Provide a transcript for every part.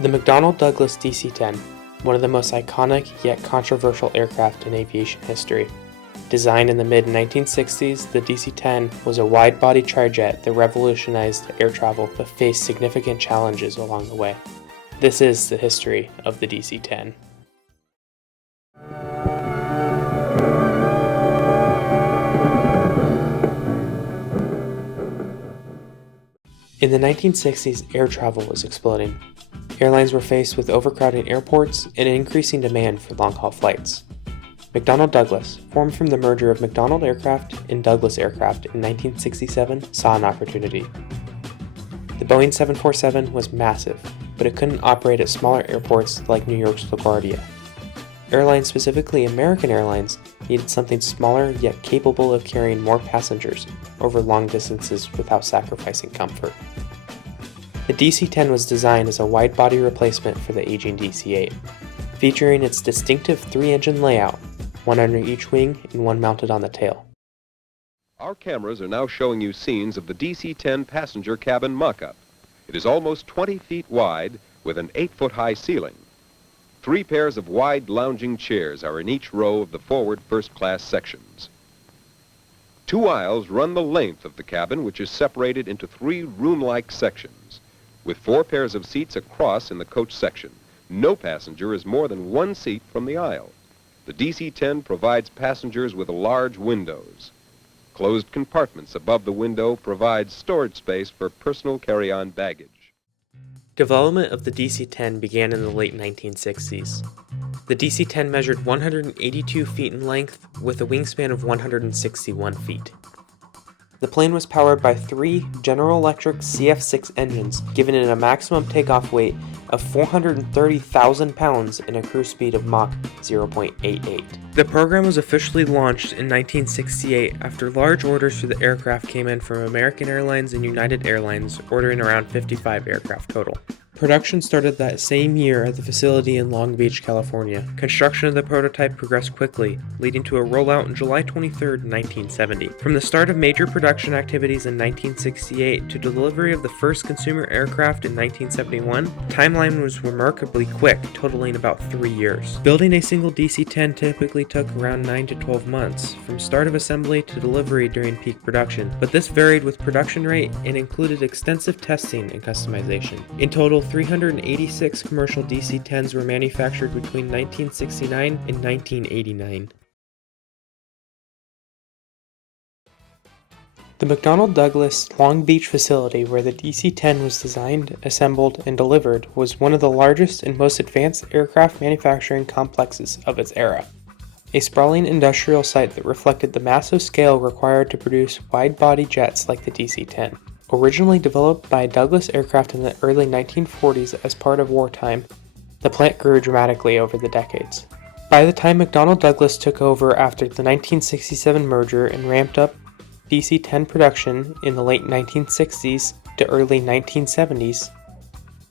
The McDonnell Douglas DC-10, one of the most iconic yet controversial aircraft in aviation history. Designed in the mid-1960s, the DC-10 was a wide-body trijet that revolutionized air travel but faced significant challenges along the way. This is the history of the DC-10. In the 1960s, air travel was exploding. Airlines were faced with overcrowded airports and an increasing demand for long-haul flights. McDonnell Douglas, formed from the merger of McDonnell Aircraft and Douglas Aircraft in 1967, saw an opportunity. The Boeing 747 was massive, but it couldn't operate at smaller airports like New York's LaGuardia. Airlines, specifically American Airlines, needed something smaller yet capable of carrying more passengers over long distances without sacrificing comfort. The DC-10 was designed as a wide-body replacement for the aging DC-8, featuring its distinctive three-engine layout, one under each wing and one mounted on the tail. Our cameras are now showing you scenes of the DC-10 passenger cabin mock-up. It is almost 20 feet wide with an 8-foot-high ceiling. 3 pairs of wide lounging chairs are in each row of the forward first-class sections. 2 aisles run the length of the cabin, which is separated into 3 room-like sections, with 4 pairs of seats across in the coach section. No passenger is more than 1 seat from the aisle. The DC-10 provides passengers with large windows. Closed compartments above the window provide storage space for personal carry-on baggage. Development of the DC-10 began in the late 1960s. The DC-10 measured 182 feet in length with a wingspan of 161 feet. The plane was powered by 3 General Electric CF6 engines, giving it a maximum takeoff weight of 430,000 pounds and a cruise speed of Mach 0.88. The program was officially launched in 1968 after large orders for the aircraft came in from American Airlines and United Airlines, ordering around 55 aircraft total. Production started that same year at the facility in Long Beach, California. Construction of the prototype progressed quickly, leading to a rollout on July 23, 1970. From the start of major production activities in 1968 to delivery of the first consumer aircraft in 1971, the timeline was remarkably quick, totaling about 3 years. Building a single DC-10 typically took around 9 to 12 months, from start of assembly to delivery during peak production, but this varied with production rate and included extensive testing and customization. In total, 386 commercial DC-10s were manufactured between 1969 and 1989. The McDonnell Douglas Long Beach facility where the DC-10 was designed, assembled, and delivered was one of the largest and most advanced aircraft manufacturing complexes of its era. A sprawling industrial site that reflected the massive scale required to produce wide-body jets like the DC-10. Originally developed by Douglas Aircraft in the early 1940s as part of wartime, the plant grew dramatically over the decades. By the time McDonnell Douglas took over after the 1967 merger and ramped up DC-10 production in the late 1960s to early 1970s,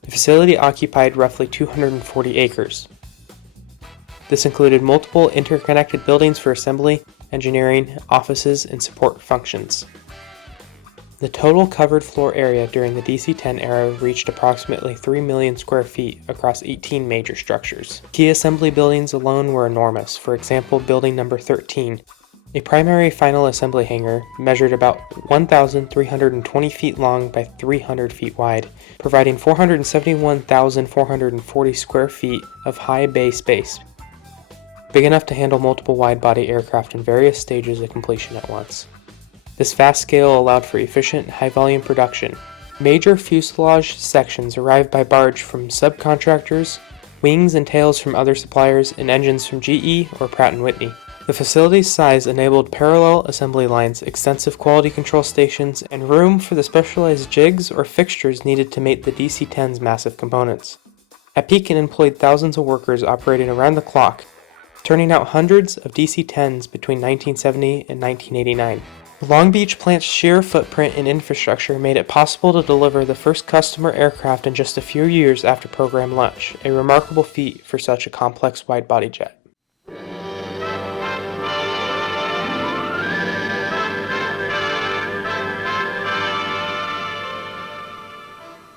the facility occupied roughly 240 acres. This included multiple interconnected buildings for assembly, engineering, offices, and support functions. The total covered floor area during the DC-10 era reached approximately 3 million square feet across 18 major structures. Key assembly buildings alone were enormous. For example, building number 13, a primary final assembly hangar, measured about 1,320 feet long by 300 feet wide, providing 471,440 square feet of high bay space, big enough to handle multiple wide-body aircraft in various stages of completion at once. This vast scale allowed for efficient, high-volume production. Major fuselage sections arrived by barge from subcontractors, wings and tails from other suppliers, and engines from GE or Pratt & Whitney. The facility's size enabled parallel assembly lines, extensive quality control stations, and room for the specialized jigs or fixtures needed to mate the DC-10's massive components. At peak, it employed thousands of workers operating around the clock, turning out hundreds of DC-10s between 1970 and 1989. The Long Beach plant's sheer footprint and infrastructure made it possible to deliver the first customer aircraft in just a few years after program launch, a remarkable feat for such a complex wide-body jet.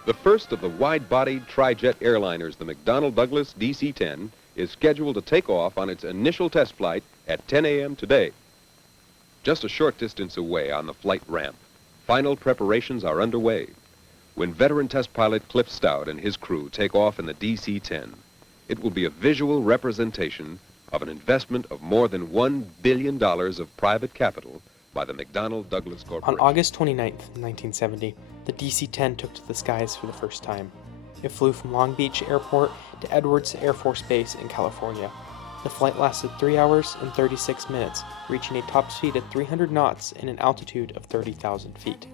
The first of the wide-bodied tri-jet airliners, the McDonnell Douglas DC-10, is scheduled to take off on its initial test flight at 10 a.m. today. Just a short distance away on the flight ramp, final preparations are underway. When veteran test pilot Cliff Stout and his crew take off in the DC-10, it will be a visual representation of an investment of more than $1 billion of private capital by the McDonnell Douglas Corporation. On August 29, 1970, the DC-10 took to the skies for the first time. It flew from Long Beach Airport to Edwards Air Force Base in California. The flight lasted 3 hours and 36 minutes, reaching a top speed of 300 knots and an altitude of 30,000 feet.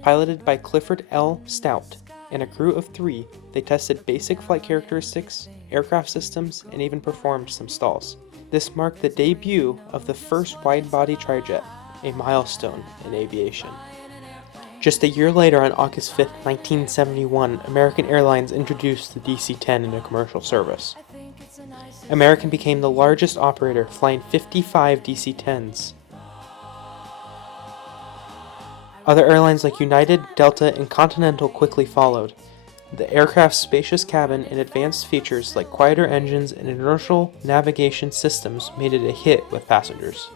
Piloted by Clifford L. Stout and a crew of 3, they tested basic flight characteristics, aircraft systems, and even performed some stalls. This marked the debut of the first wide-body trijet, a milestone in aviation. Just a year later, on August 5, 1971, American Airlines introduced the DC-10 into commercial service. American became the largest operator, flying 55 DC-10s. Other airlines like United, Delta, and Continental quickly followed. The aircraft's spacious cabin and advanced features like quieter engines and inertial navigation systems made it a hit with passengers.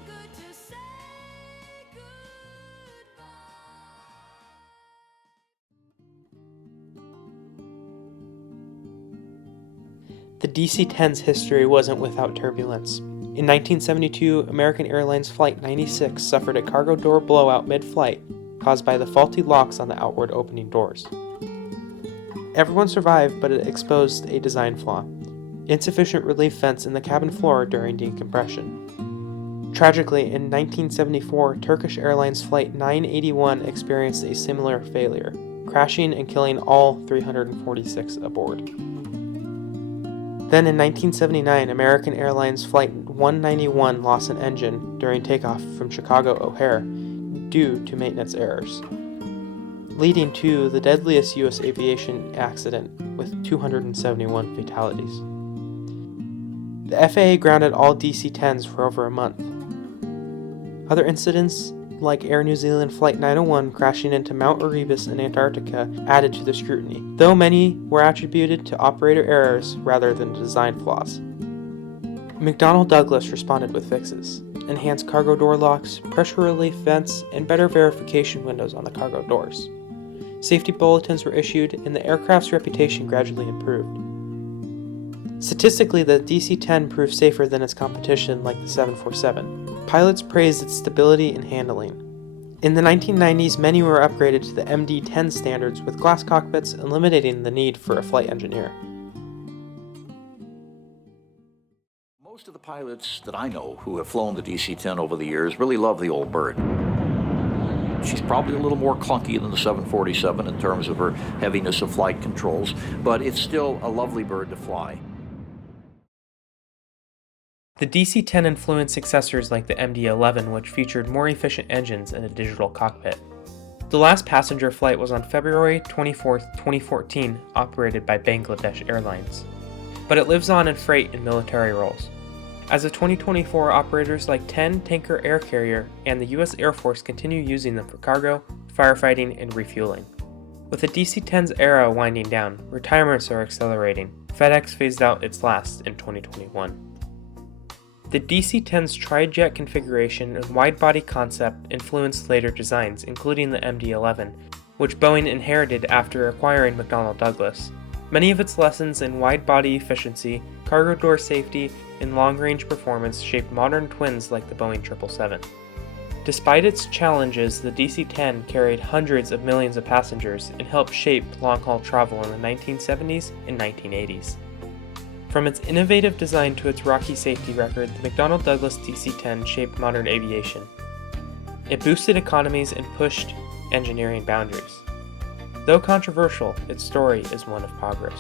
The DC-10's history wasn't without turbulence. In 1972, American Airlines Flight 96 suffered a cargo door blowout mid-flight, caused by the faulty locks on the outward opening doors. Everyone survived, but it exposed a design flaw: insufficient relief vents in the cabin floor during decompression. Tragically, in 1974, Turkish Airlines Flight 981 experienced a similar failure, crashing and killing all 346 aboard. Then in 1979, American Airlines Flight 191 lost an engine during takeoff from Chicago O'Hare due to maintenance errors, leading to the deadliest U.S. aviation accident with 271 fatalities. The FAA grounded all DC-10s for over a month. Other incidents, like Air New Zealand Flight 901 crashing into Mount Erebus in Antarctica, added to the scrutiny, though many were attributed to operator errors rather than design flaws. McDonnell Douglas responded with fixes: enhanced cargo door locks, pressure relief vents, and better verification windows on the cargo doors. Safety bulletins were issued, and the aircraft's reputation gradually improved. Statistically, the DC-10 proved safer than its competition like the 747. Pilots praised its stability and handling. In the 1990s, many were upgraded to the MD-10 standards with glass cockpits, eliminating the need for a flight engineer. Most of the pilots that I know who have flown the DC-10 over the years really love the old bird. She's probably a little more clunky than the 747 in terms of her heaviness of flight controls, but it's still a lovely bird to fly. The DC-10 influenced successors like the MD-11, which featured more efficient engines and a digital cockpit. The last passenger flight was on February 24, 2014, operated by Bangladesh Airlines. But it lives on in freight and military roles. As of 2024, operators like 10 Tanker Air Carrier and the U.S. Air Force continue using them for cargo, firefighting, and refueling. With the DC-10's era winding down, retirements are accelerating. FedEx phased out its last in 2021. The DC-10's tri-jet configuration and wide-body concept influenced later designs, including the MD-11, which Boeing inherited after acquiring McDonnell Douglas. Many of its lessons in wide-body efficiency, cargo door safety, and long-range performance shaped modern twins like the Boeing 777. Despite its challenges, the DC-10 carried hundreds of millions of passengers and helped shape long-haul travel in the 1970s and 1980s. From its innovative design to its rocky safety record, the McDonnell Douglas DC-10 shaped modern aviation. It boosted economies and pushed engineering boundaries. Though controversial, its story is one of progress.